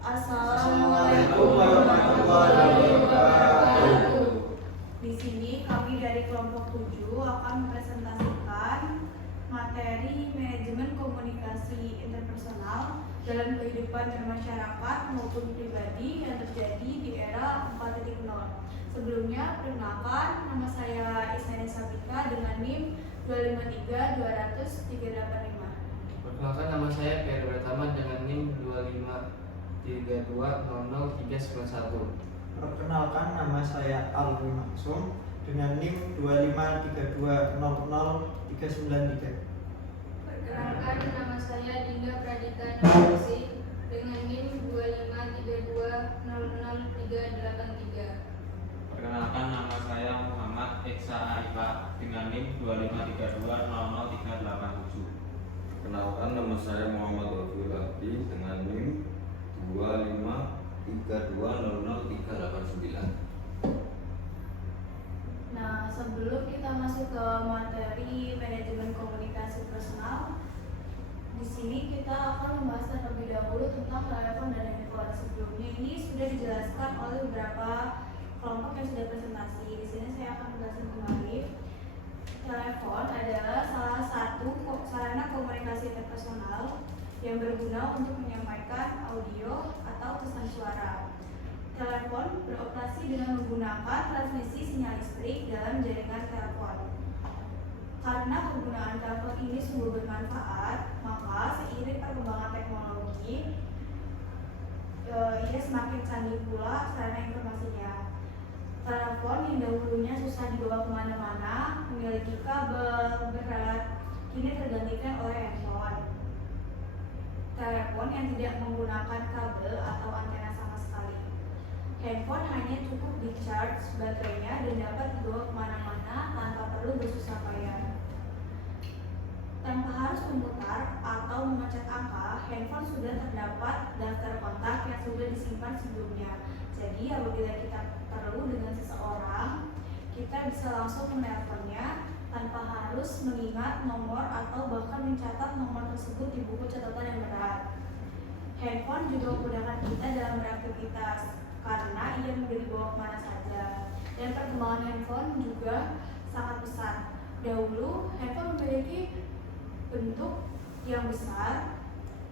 Assalamualaikum warahmatullahi wabarakatuh. Di sini kami dari kelompok 7 akan mempresentasikan materi manajemen komunikasi interpersonal dalam kehidupan bermasyarakat maupun pribadi yang terjadi di era 4.0. Sebelumnya, perkenalkan, nama saya Isnani Sapika dengan NIM 253-200-385. Perkenalkan, nama saya Ferry Pratama dengan NIM 2532000391. Perkenalkan, nama saya Alwi Maksum dengan NIM 2532000393. Perkenalkan, nama saya Dinda Pradita Nawasi dengan NIM 2532000383. Perkenalkan, nama saya Muhammad Eksa Arifah dengan NIM 2532000387. Perkenalkan, nama saya Muhammad Rafiul Abdi dengan NIM 2532000389. Nah, sebelum kita masuk ke materi manajemen komunikasi personal, di sini kita akan membahas terlebih dahulu tentang telepon dan handphone. Sebelumnya ini sudah dijelaskan oleh beberapa kelompok yang sudah presentasi. Di sini saya akan menjelaskan kembali. Telepon adalah salah satu sarana komunikasi interpersonal yang berguna untuk menyampaikan audio atau pesan suara. Telepon beroperasi dengan menggunakan transmisi sinyal listrik dalam jaringan telepon. Karena penggunaan telepon ini sungguh bermanfaat, maka seiring perkembangan teknologi, ia semakin canggih pula sarana informasinya. Telepon yang dahulunya susah dibawa kemana-mana, memiliki kabel, berat, kini tergantikan oleh handphone. Telepon yang tidak menggunakan kabel atau antena sama sekali. Handphone hanya cukup di-charge baterainya dan dapat dibawa kemana-mana tanpa perlu bersusah payah. Tanpa harus memutar atau memencet angka, handphone sudah terdapat daftar kontak yang sudah disimpan sebelumnya. Jadi apabila kita perlu dengan seseorang, kita bisa langsung menelponnya tanpa harus mengingat nomor atau bahkan mencatat nomor tersebut di buku catatan yang berat. Handphone juga memudahkan kita dalam beraktivitas karena ia mudah dibawa kemana saja. Dan perkembangan handphone juga sangat pesat. Dahulu handphone memiliki bentuk yang besar,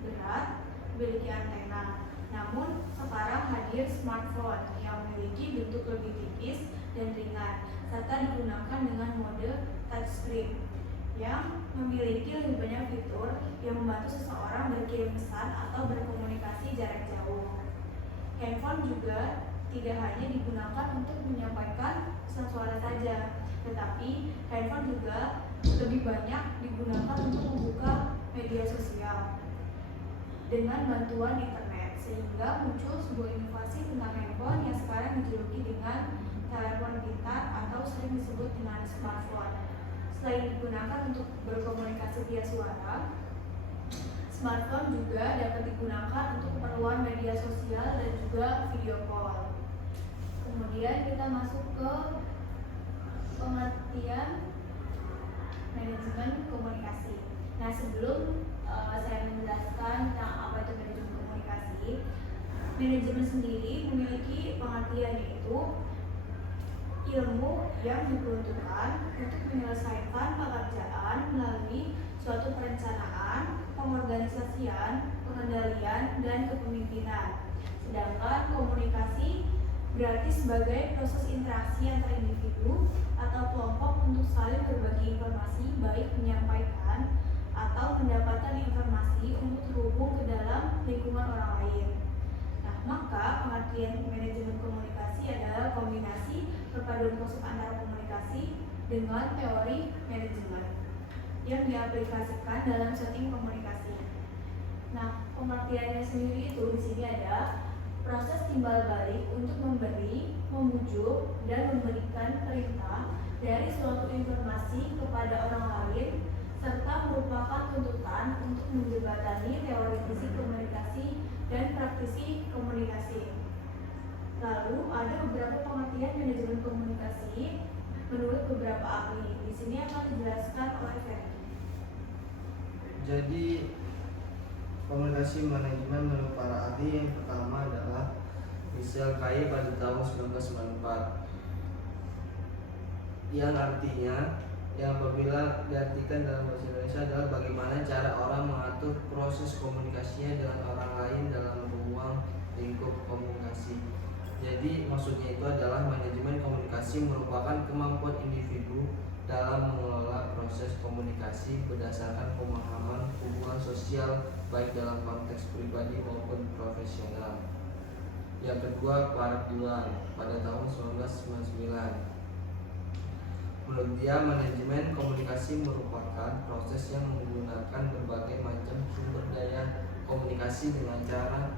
berat, memiliki antena. Namun sekarang hadir smartphone yang memiliki bentuk lebih tipis dan ringan, serta digunakan dengan mode touchscreen yang memiliki lebih banyak fitur yang membantu seseorang berkirim pesan atau berkomunikasi jarak jauh. Handphone juga tidak hanya digunakan untuk menyampaikan pesan suara saja, tetapi handphone juga lebih banyak digunakan untuk membuka media sosial dengan bantuan internet, sehingga muncul sebuah inovasi tentang handphone yang sekarang dijuluki dengan telepon pintar atau sering disebut dengan smartphone. Selain digunakan untuk berkomunikasi via suara, smartphone juga dapat digunakan untuk keperluan media sosial dan juga video call. Kemudian kita masuk ke pengertian manajemen komunikasi. Nah, sebelum saya menjelaskan tentang apa itu manajemen komunikasi, manajemen sendiri memiliki pengertian, yaitu ilmu yang diperuntukkan untuk menyelesaikan pekerjaan melalui suatu perencanaan, pengorganisasian, pengendalian, dan kepemimpinan. Sedangkan komunikasi berarti sebagai proses interaksi antar individu atau kelompok untuk saling berbagi informasi, baik menyampaikan atau mendapatkan informasi untuk terhubung ke dalam lingkungan orang lain. Nah, maka pengertian manajemen komunikasi adalah kombinasi perpaduan konsep antara komunikasi dengan teori manajemen yang diaplikasikan dalam setting komunikasi. Nah, pengertiannya sendiri itu di sini ada proses timbal balik untuk memberi, memujuk, dan memberikan perintah dari suatu informasi kepada orang lain, serta merupakan tuntutan untuk menjembatani teoretisi komunikasi dan praktisi komunikasi. Lalu ada beberapa pengertian manajemen komunikasi menurut beberapa ahli. Di sini akan dijelaskan oleh Ferry. Jadi komunikasi manajemen menurut para ahli. Yang pertama adalah Michel Kaye pada tahun 1994, yang artinya yang apabila diartikan dalam bahasa Indonesia adalah bagaimana cara orang mengatur proses komunikasinya dengan orang lain dalam ruang lingkup komunikasi. Jadi maksudnya itu adalah manajemen komunikasi merupakan kemampuan individu dalam mengelola proses komunikasi berdasarkan pemahaman hubungan sosial baik dalam konteks pribadi maupun profesional. Yang kedua, Clark Yuan pada tahun 1999. Menurut dia, manajemen komunikasi merupakan proses yang menggunakan berbagai macam sumber daya komunikasi dengan cara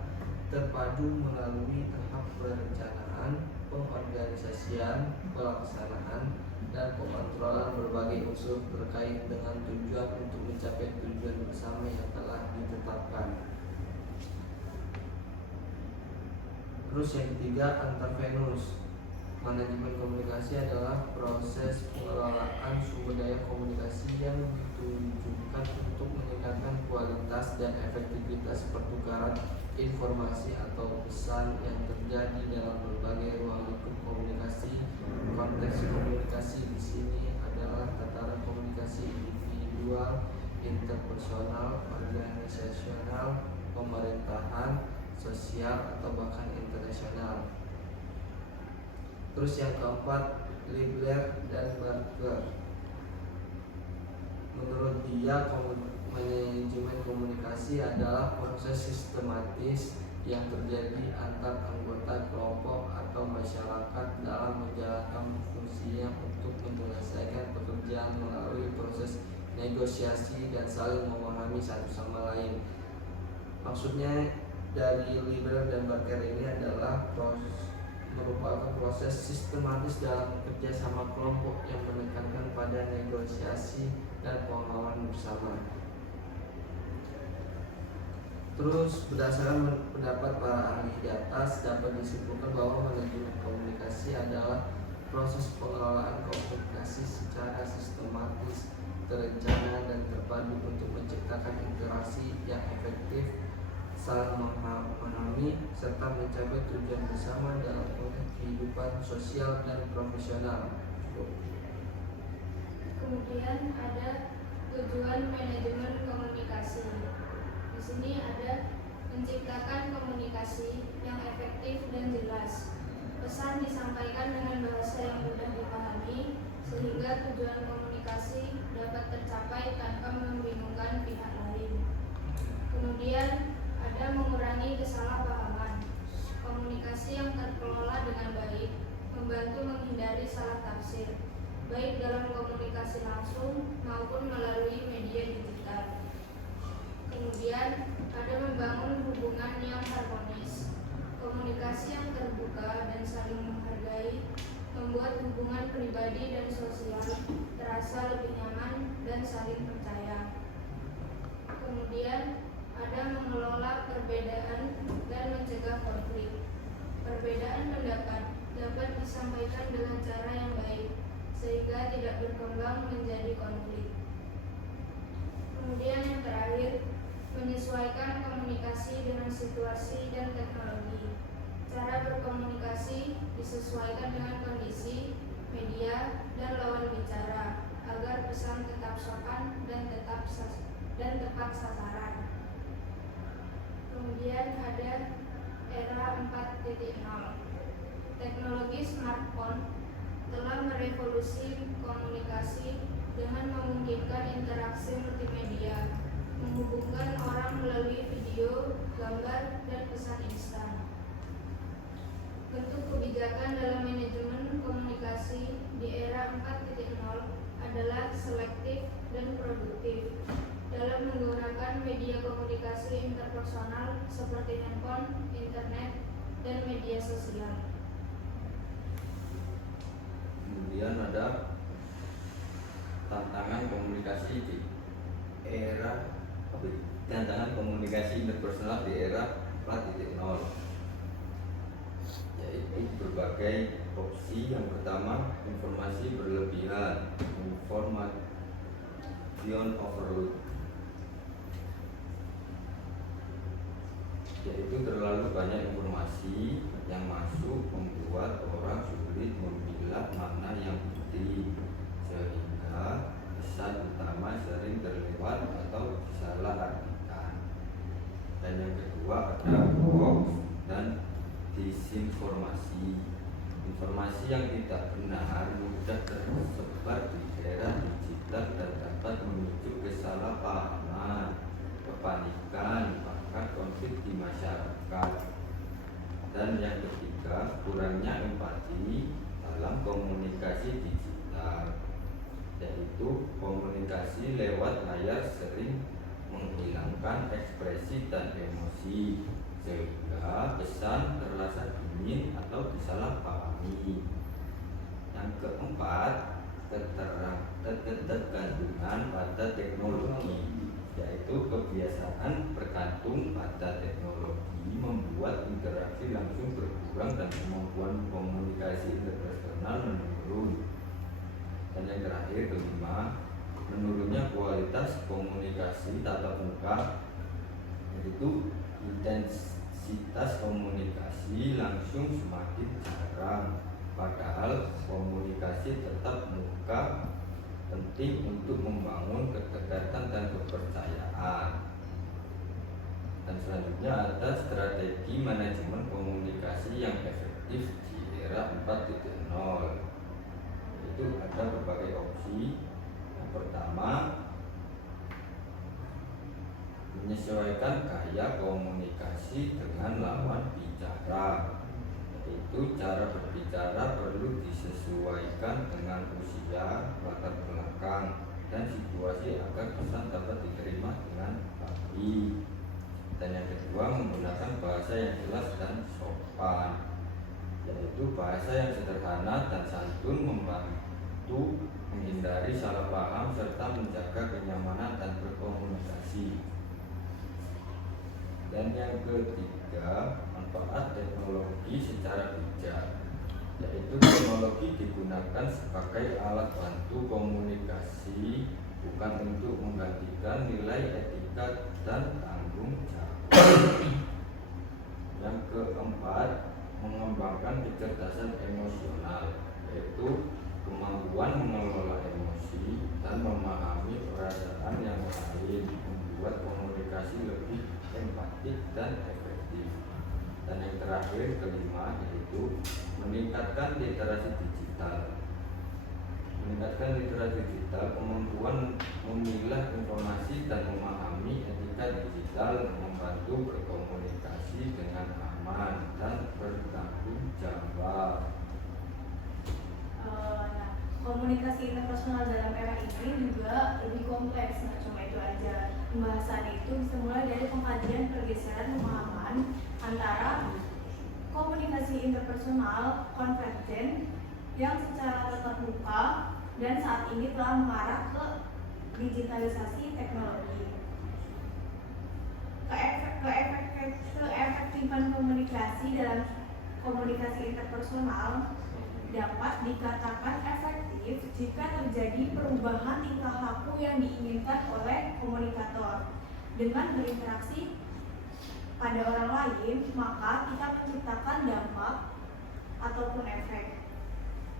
terpadu melalui tahap perencanaan, pengorganisasian, pelaksanaan, dan pengontrolan berbagai unsur terkait dengan tujuan untuk mencapai tujuan bersama yang telah ditetapkan. Terus yang ketiga, Antarvenus. Manajemen komunikasi adalah proses pengelolaan sumber daya komunikasi yang ditujukan untuk meningkatkan kualitas dan efektivitas pertukaran informasi atau pesan yang terjadi dalam berbagai ruang lingkup komunikasi. Konteks komunikasi di sini adalah tataran komunikasi individual, interpersonal, organisasional, pemerintahan, sosial, atau bahkan internasional. Terus yang keempat, Libler dan Barker. Menurut dia, manajemen komunikasi adalah proses sistematis yang terjadi antar anggota kelompok atau masyarakat dalam menjalankan fungsinya untuk menyelesaikan pekerjaan melalui proses negosiasi dan saling memahami satu sama lain. Maksudnya dari Libler dan Barker ini adalah merupakan proses sistematis dalam kerjasama kelompok yang menekankan pada negosiasi dan pemahaman bersama. Terus berdasarkan pendapat para ahli di atas dapat disimpulkan bahwa manajemen komunikasi adalah proses pengelolaan komunikasi secara sistematis, terencana, dan terpadu untuk menciptakan interaksi yang efektif, saling memahami, serta mencapai tujuan bersama dalam kehidupan sosial dan profesional. Kemudian ada tujuan manajemen komunikasi. Di sini ada menciptakan komunikasi yang efektif dan jelas. Pesan disampaikan dengan bahasa yang mudah dipahami sehingga tujuan komunikasi dapat tercapai tanpa membingungkan pihak lain. Kemudian ada mengurangi kesalahpahaman. Komunikasi yang terkelola dengan baik membantu menghindari salah tafsir, baik dalam komunikasi langsung maupun melalui media digital. Kemudian ada membangun hubungan yang harmonis. Komunikasi yang terbuka dan saling menghargai membuat hubungan pribadi dan sosial terasa lebih nyaman dan saling percaya. Kemudian ada mengelola perbedaan dan mencegah konflik. Perbedaan pendapat dapat disampaikan dengan cara yang baik sehingga tidak berkembang menjadi konflik. Kemudian yang terakhir, menyesuaikan komunikasi dengan situasi dan teknologi. Cara berkomunikasi disesuaikan dengan kondisi, media, dan lawan bicara agar pesan tetap sopan dan tepat sasaran. Kemudian ada era 4.0. Teknologi smartphone telah merevolusi komunikasi dengan memungkinkan interaksi multimedia, menghubungkan orang melalui video, gambar, dan pesan instan. Bentuk kebijakan dalam manajemen komunikasi di era 4.0 adalah selektif dan produktif dalam menggunakan media komunikasi interpersonal seperti handphone, internet, dan media sosial. Kemudian ada tantangan komunikasi di era tantangan komunikasi interpersonal di era 4.0, yaitu berbagai opsi. Yang pertama, informasi berlebihan, information overload. yaitu terlalu banyak informasi yang masuk membuat orang sulit memilah mana yang penting, sehingga pesan utama sering terlewat atau disalahartikan. Dan yang kedua ada hoax dan disinformasi. Informasi yang tidak benar mudah tersebar di era digital dan dapat memicu kesalahpahaman, kepanikan, bahkan konflik di masyarakat. Dan yang ketiga, kurangnya empati dalam komunikasi digital, yaitu komunikasi lewat layar sering menghilangkan ekspresi dan emosi, sehingga pesan terasa dingin atau disalahpahami. Yang keempat, ketergantungan pada teknologi, yaitu kebiasaan bergantung pada teknologi membuat interaksi langsung berkurang dan kemampuan komunikasi interpersonal menurun. Dan yang terakhir, kelima, menurunnya kualitas komunikasi tatap muka, yaitu intensitas komunikasi langsung semakin jarang, padahal komunikasi tatap muka penting untuk membangun kedekatan dan kepercayaan. Dan selanjutnya ada strategi manajemen komunikasi yang efektif di era 4.0. Itu ada berbagai opsi. Yang pertama, menyesuaikan gaya komunikasi dengan lawan bicara, yaitu cara berbicara perlu disesuaikan dengan usia, latar belakang, dan situasi agar pesan dapat diterima dengan baik. Dan yang kedua, menggunakan bahasa yang jelas dan sopan, yaitu bahasa yang sederhana dan santun membantu menghindari salah paham serta menjaga kenyamanan dan berkomunikasi. Dan yang ketiga, manfaat teknologi secara bijak, yaitu teknologi digunakan sebagai alat bantu komunikasi, bukan untuk menggantikan nilai etika dan tanggung jawab. Yang keempat, mengembangkan kecerdasan emosional, yaitu kemampuan mengelola emosi dan memahami perasaan yang lain, membuat komunikasi lebih empatik dan efektif. Dan yang terakhir, kelima, yaitu meningkatkan literasi digital. Meningkatkan literasi digital, kemampuan memilah informasi dan memahami etika digital, membantu berkomunikasi dengan aman dan bertanggung jawab. Nah, komunikasi interpersonal dalam era ini juga lebih kompleks, nggak cuma itu aja. Pembahasan itu bisa mulai dari pengkajian pergeseran pemahaman antara komunikasi interpersonal konvergen yang secara tatap muka dan saat ini telah mengarah ke digitalisasi teknologi. Keefektifan komunikasi dalam komunikasi interpersonal dapat dikatakan efektif jika terjadi perubahan tingkah laku yang diinginkan oleh komunikator. Dengan berinteraksi pada orang lain, maka kita menciptakan dampak ataupun efek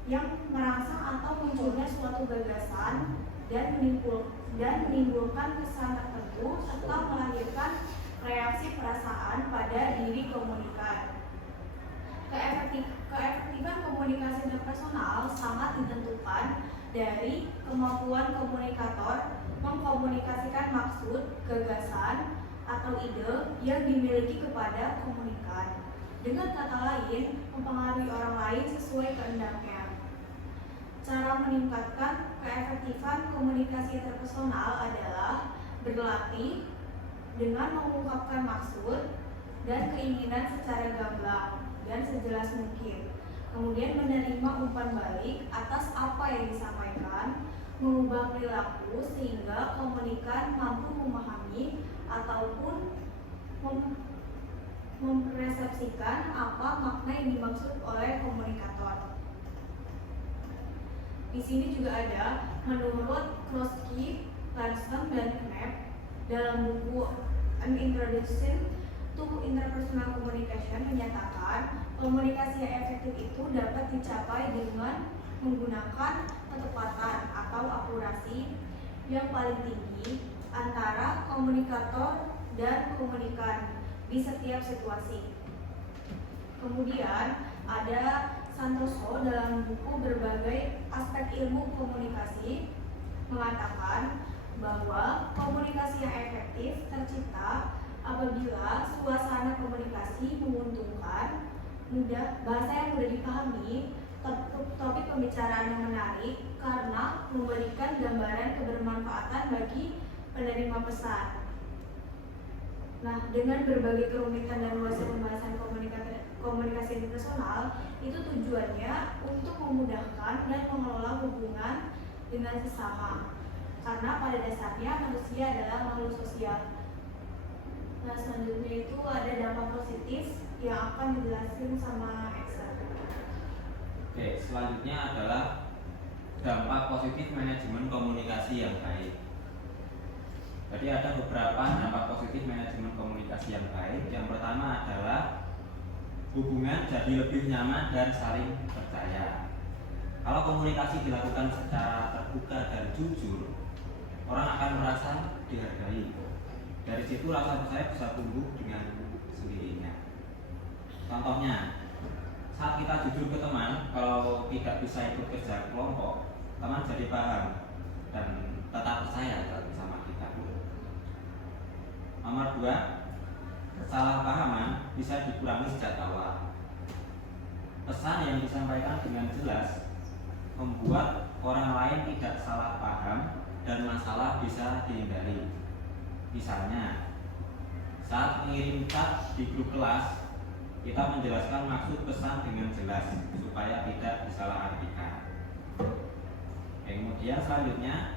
yang merangsang atau munculnya suatu gagasan dan menimbulkan kesan tertentu serta melahirkan reaksi perasaan pada diri komunikan. Keefektifan komunikasi interpersonal sangat ditentukan dari kemampuan komunikator mengkomunikasikan maksud, gagasan, atau ide yang dimiliki kepada komunikan. Dengan kata lain, mempengaruhi orang lain sesuai kehendaknya. Cara meningkatkan keefektifan komunikasi interpersonal adalah berlatih dengan mengungkapkan maksud dan keinginan secara gamblang dan sejelas mungkin. Kemudian menerima umpan balik atas apa yang disampaikan, mengubah perilaku sehingga komunikan mampu memahami ataupun mempersepsikan apa makna yang dimaksud oleh komunikator. Di sini juga ada, menurut Kloski, Lansam, dan Knapp dalam buku An Introduction to Interpersonal Communication menyatakan komunikasi yang efektif itu dapat dicapai dengan menggunakan ketepatan atau akurasi yang paling tinggi antara komunikator dan komunikan di setiap situasi. Kemudian ada Santoso dalam buku Berbagai Aspek Ilmu Komunikasi mengatakan bahwa komunikasi yang efektif tercipta apabila suasana komunikasi menguntungkan, bahasa yang mudah dipahami, topik pembicaraan yang menarik karena memberikan gambaran kebermanfaatan bagi penerima pesan. Nah, dengan berbagai kerumitan dan luasnya pembahasan komunikasi interpersonal, itu tujuannya untuk memudahkan dan mengelola hubungan dengan sesama. Karena pada dasarnya manusia adalah makhluk sosial. Nah, selanjutnya itu ada dampak positif yang akan dijelaskan sama Eksa. Oke, selanjutnya adalah dampak positif manajemen komunikasi yang baik. Jadi ada beberapa dampak positif manajemen komunikasi yang baik. Yang pertama adalah hubungan jadi lebih nyaman dan saling percaya. Kalau komunikasi dilakukan secara terbuka dan jujur, orang akan merasa dihargai. Dari situ rasa percaya bisa tumbuh dengan sendirinya. Contohnya, saat kita jujur ke teman, kalau tidak bisa ikut kerja kelompok, teman jadi paham dan tetap percaya sama kita. Nomor 2, kesalahpahaman bisa dikurangi sejak awal. Pesan yang disampaikan dengan jelas membuat orang lain tidak salah paham dan masalah bisa dihindari. Misalnya, saat mengirim chat di grup kelas, kita menjelaskan maksud pesan dengan jelas supaya tidak disalahartikan. Kemudian selanjutnya,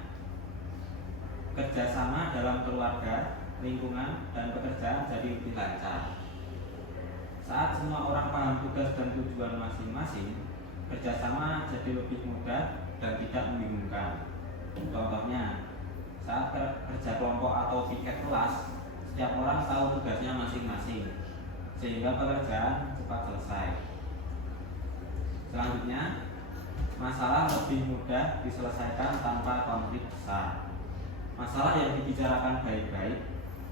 kerjasama dalam keluarga, lingkungan, dan pekerjaan jadi lebih lancar. Saat semua orang paham tugas dan tujuan masing-masing, kerjasama jadi lebih mudah dan tidak membingungkan. Contohnya, saat kerja kelompok atau piket kelas, setiap orang tahu tugasnya masing-masing, sehingga pekerjaan cepat selesai. Selanjutnya, masalah lebih mudah diselesaikan tanpa konflik besar. Masalah yang dibicarakan baik-baik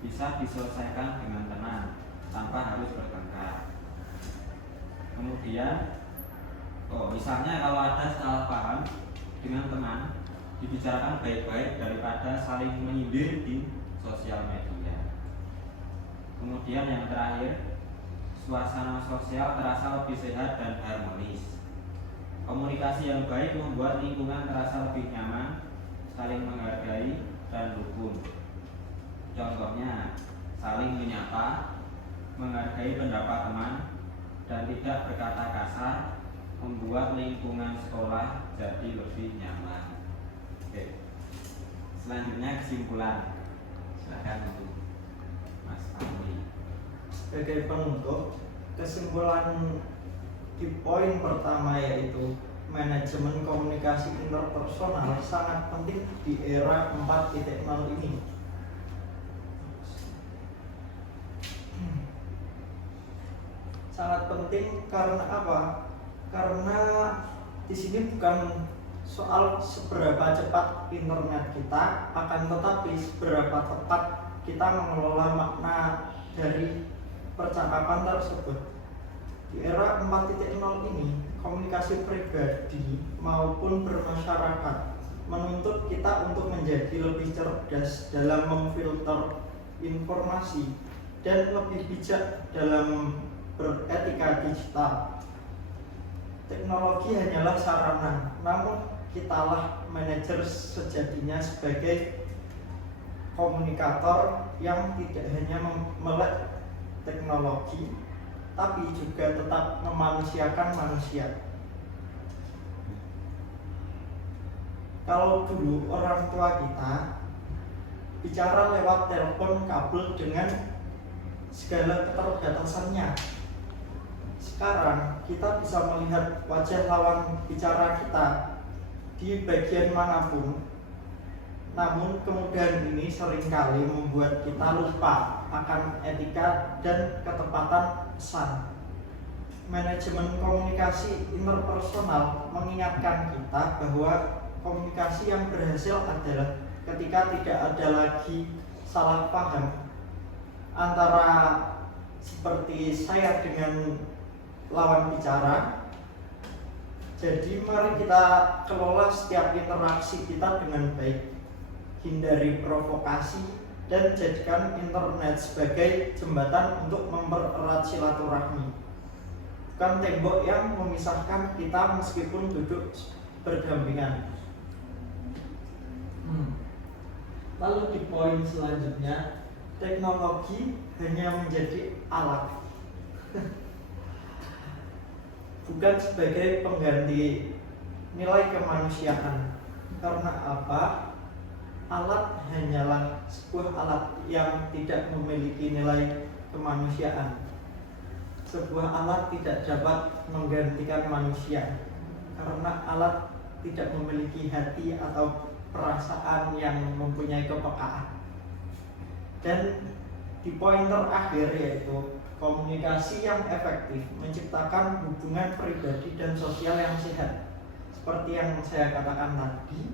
bisa diselesaikan dengan tenang tanpa harus bertengkar. Kemudian, misalnya kalau ada salah paham dengan teman, dibicarakan baik-baik daripada saling menyindir di sosial media. Kemudian yang terakhir, suasana sosial terasa lebih sehat dan harmonis. Komunikasi yang baik membuat lingkungan terasa lebih nyaman, saling menghargai dan rukun. Contohnya, saling menyapa, menghargai pendapat teman, dan tidak berkata kasar, membuat lingkungan sekolah jadi lebih nyaman. Oke. Selanjutnya kesimpulan. Silakan untuk Mas Fahmi. Sebagai penutup, kesimpulan di poin pertama yaitu manajemen komunikasi interpersonal sangat penting di era 4.0 ini. Sangat penting karena apa? Karena di sini bukan soal seberapa cepat internet kita, akan tetapi seberapa tepat kita mengelola makna dari percakapan tersebut. Di era 4.0 ini, komunikasi pribadi maupun bermasyarakat menuntut kita untuk menjadi lebih cerdas dalam memfilter informasi dan lebih bijak dalam beretika digital. Teknologi hanyalah sarana, namun kitalah manajer sejatinya sebagai komunikator yang tidak hanya melek teknologi, tapi juga tetap memanusiakan manusia. Kalau dulu orang tua kita bicara lewat telepon kabel dengan segala keterbatasannya, sekarang kita bisa melihat wajah lawan bicara kita di bagian manapun. Namun kemudahan ini seringkali membuat kita lupa akan etika dan ketepatan pesan. Manajemen komunikasi interpersonal mengingatkan kita bahwa komunikasi yang berhasil adalah ketika tidak ada lagi salah paham antara seperti saya dengan lawan bicara. Jadi mari kita kelola setiap interaksi kita dengan baik, hindari provokasi, dan jadikan internet sebagai jembatan untuk mempererat silaturahmi, bukan tembok yang memisahkan kita meskipun duduk berdampingan. Lalu di poin selanjutnya, teknologi hanya menjadi alat bukan sebagai pengganti nilai kemanusiaan. Karena apa? Alat hanyalah sebuah alat yang tidak memiliki nilai kemanusiaan. Sebuah alat tidak dapat menggantikan manusia karena alat tidak memiliki hati atau perasaan yang mempunyai kepekaan. Dan di poin terakhir yaitu komunikasi yang efektif menciptakan hubungan pribadi dan sosial yang sehat. Seperti yang saya katakan tadi,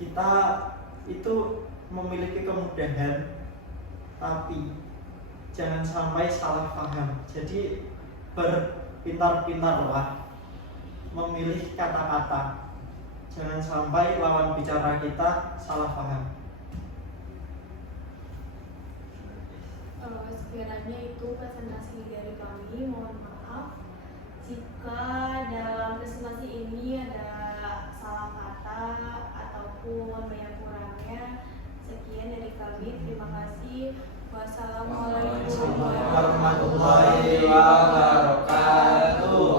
kita itu memiliki kemudahan, tapi jangan sampai salah paham. Jadi berpintar-pintarlah memilih kata-kata. Jangan sampai lawan bicara kita salah paham. Sekiranya itu presentasi dari kami. Mohon maaf jika dalam presentasi ini ada salah kata ataupun banyak kurangnya. Sekian dari kami. Terima kasih. Wassalamualaikum warahmatullahi wabarakatuh.